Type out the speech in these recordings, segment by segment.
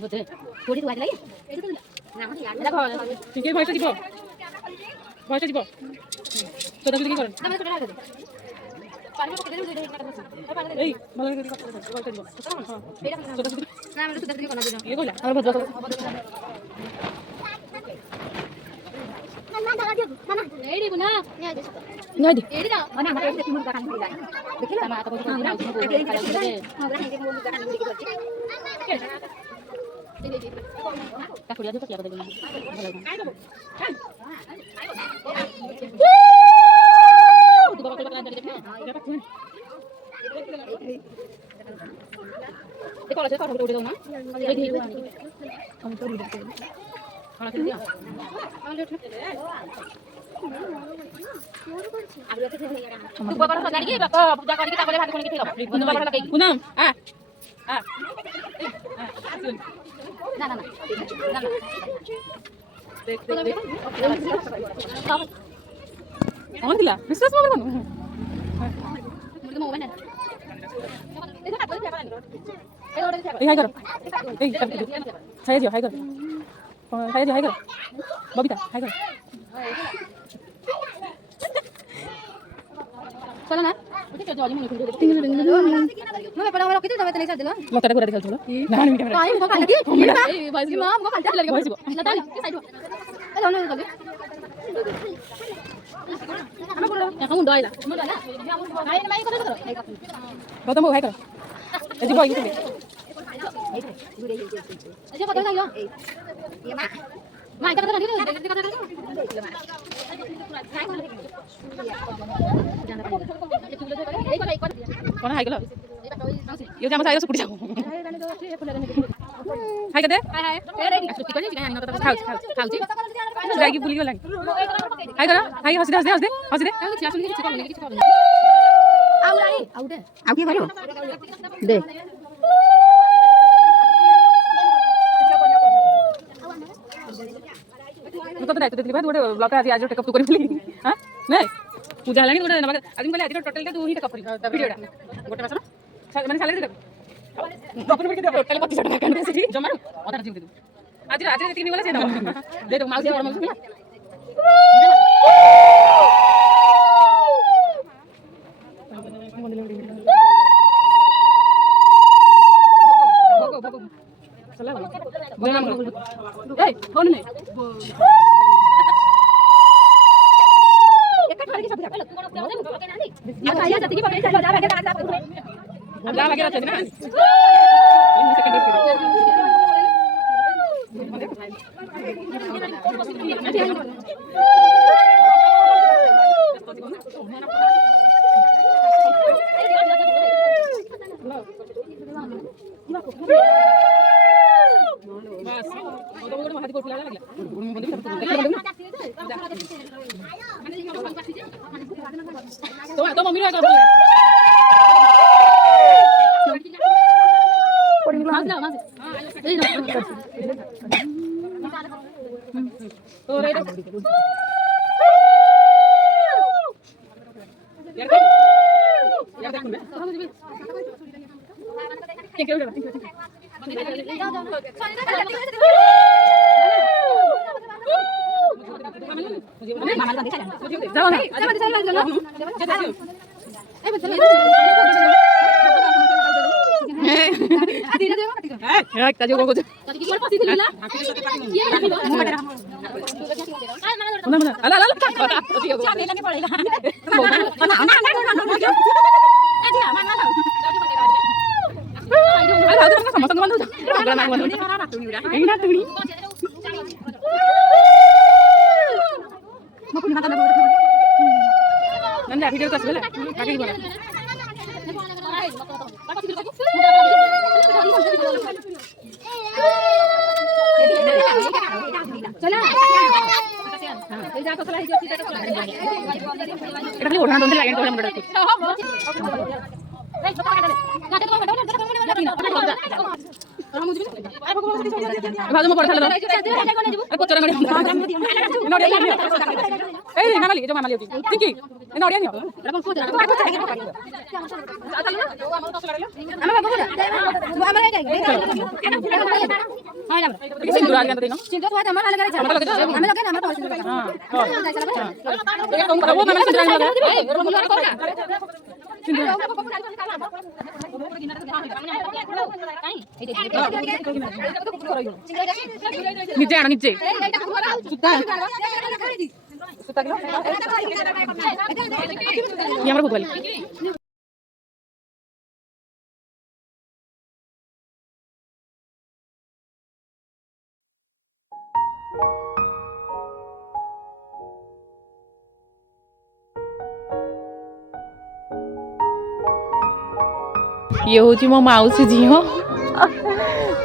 বুঝে কোটি দুয়াই লাগি এটা খাওয়া ঠিক আছে ভয়টা দিব তোরা যদি কি করেন এই ভালো করে কথা বলতে দিব না আমরা সুদা থেকে কোনা দিলাম এই কইলা আর বড় মামা দাঁড়া দিও মামা এই দিব না নিয়ে দি এই দাও মানে আমরা এসে মুরগা কান দিয়ে দেখি না তো বলতে না এই কালা দিয়ে আমরা এই মুরগা কান দিয়ে করছি তা করিয়া দিতে কি আবার দেখুন ভালো লাগে তুই বাবা কইবা না দেখি না দেখো আছে কথা উঠে দাও না এই দিয়ে আমি তো উঠে দেব খানা খেয়ে দিয়া আমাদের উঠে আগে থেকে তুই বাবা কথা গাড়ি বাবা পূজা করি তারপরে ভাত কোন কি থেকে দাও বাবা কথা কুনাম না না না না না দেখ আমার দিলা বিশ্বাস করব না মুরগি মোবাইল না এই হাই করো এই ছায়া দিও হাই করো ববিতা হাই করো চলো না লতাটা করে দেখাল চলো না আমি ক্যামেরা আই বাবা কি এই ভাইজি মা বাবা কালটা লাগে ভাইজি লতা কি সাইড এই দাও না দাও এখন দয়লা হাই না মাই কথা করো গৌতম হাই করো এই যে বই গিয়ে এই যে কথা কইলো এই মা মা এটা কথা দিও দেখতে কথা দিও কোন হাই গেল ইও জামা সাইজ সুকুটি যাও হাই কদে হাই হাই একটু কি করি কি আমি নটা খাও যাই কি ভুলি গেল হাই কর হাই হসি দে আমি কি আসলে কিছু করব কিছু করব আউ দে আউ কি করিও দে কত দায়িত্ব দিলি ভাই গোটে ব্লগ আজি আজ টেকअप করি ফেলি হ্যাঁ নাই পূজা হলানি গোটে আজি কইলে আজি টোটালটা তু হি টেকअप করি ভিডিওটা গোটে মাস না মানে স্যালারি দেব ডকুমেন্ট করে দেব টোটাল 25 টাকা কাটে সিটি জমা অধা জিম দেব আজি যেতিকি নিগলা সে দাও দে তো মাউসি বড় মাউসি না চলে বল এই ফোন নে एक कट की सब जा ना आया जाती की पकड़ चलो जा भागे रहते ना बस तो वो हाथी को लागला तो मम्मी का बोले तो रे यार देख मैं क्या जाओ ना ভিডিও কাজ বলে কাকে বলে চলা এই যা কথা লাইছি এটা খালি ওড়না দন্দে লাগেন তো আমরা দেখি এই ছোট কাটা কাটে তো ভালো মো পড়া খেলা দাও আর কত রাঙড়ি এই মামালি যে মামালি ঠিকই ନଡ଼ିଆ ନିଅ ସିନ୍ଦୁର ଆଜ୍ଞା ଦେଇନ ନିଜେ ଆଣ ନିଜେ ଆମର ବହୁତ ये हूँ मो मौसी झी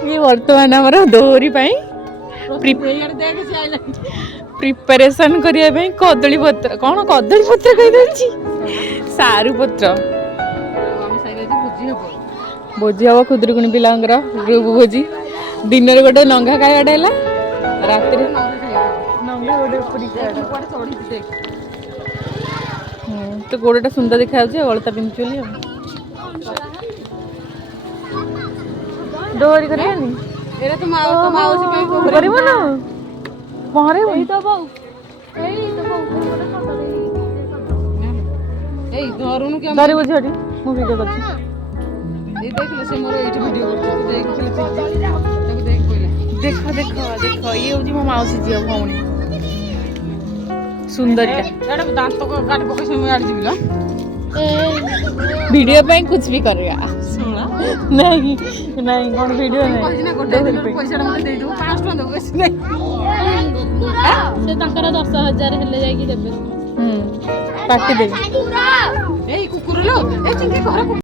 ये बर्तमान आमर दोहरी प्रिपरेशन करने कदली पत्र कौन कदली पत्र कही सारू पत्र भोजी हम खुदुरकुणी पिलांकर ग्रुप भोजी दिन गोटे नंगा खाइबाटा है रात तो गोड़टा सुंदर देखा अलता पिंधुची डोरी करनी पहरे धरू झड़ी मु वीडियो कर देख देख देख ये हूँ मो मौसी झील भौणी सुंदर वीडियो पे कुछ भी करेगा नहीं नहीं कौन वीडियो नहीं से 10,000 हेले जाई देबे पार्टी दे